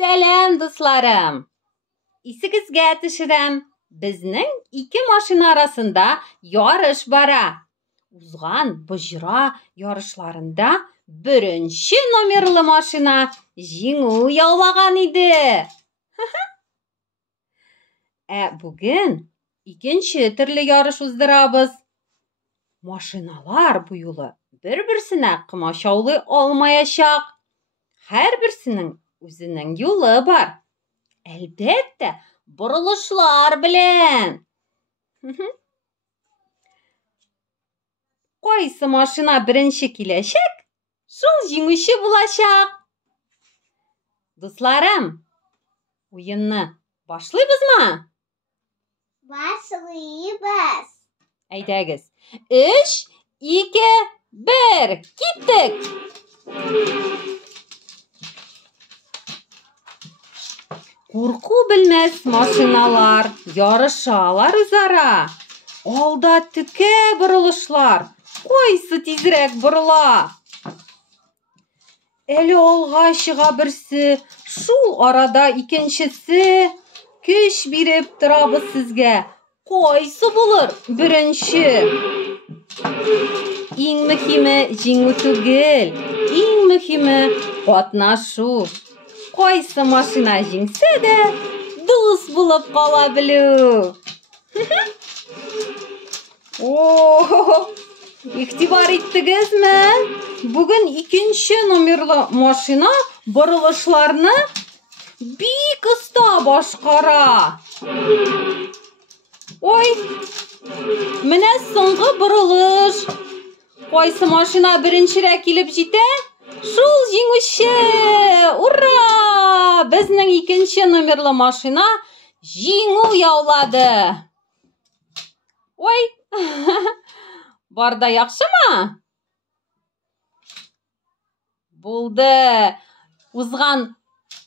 Selam dostlarım. Isingizge tüşürem. Bizning iki mashina arasında yarış bara. Uzgan bujra yarışlarında birinchi nomerli mashina jingu yaulagan edi. Bugün ikinchi türlü yarış uzdirabız. Mashinalar bu yo'li bir-birsine qimashawlay olmayashaq. Her birsinin o'zining yo'li bor. Albatta, burilishlar bilan. Qaysi mashina birinchi kelashak, shul jinguvchi bo'lashaq. Do'stlarim, o'yinni boshlaymizmi? Başlayız. Aydagiz. 3, 2, 1, ketdik. Qo'rquv bilmas mashinalar yarışalar o'zaro. Olda tika burilishlar. Qaysi tezroq burila? Eli olg'a shiga birsi, shu orada ikkinchisi. Kuch berib turamiz sizga. Qaysi bo'lar birinchi? Eng muhimi jingu tugil. Eng muhimi qatnashuv. Qaysi mashina jingsa-da, do'st bo'lib qola biluv. İktibor etdingizmi? Bugun ikinchi nomerli mashina burilishlarni bek usta boshqara. Mana so'nggi burilish. Qaysi mashina birinchiroq kelib jeta? Shul jinguvchi! Ura! Bizning ikinchi nomerli mashina jinguv yauladi. Barda yaxshimi? Bo'ldi. Uzgan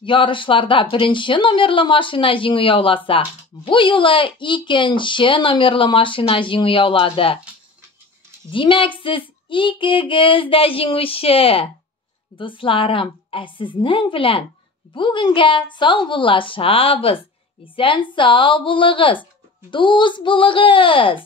yarışlarda birinchi nomerli mashina jinguv yaulasa, bu yo'li ikinchi nomerli mashina jinguv yauladi. Demak, siz ikkigiz da jinguvchi. Do'stlarim, sizning bilan bugunga sog'lashamiz. Eson sog' bo'ling'iz, do'st bo'ling'iz.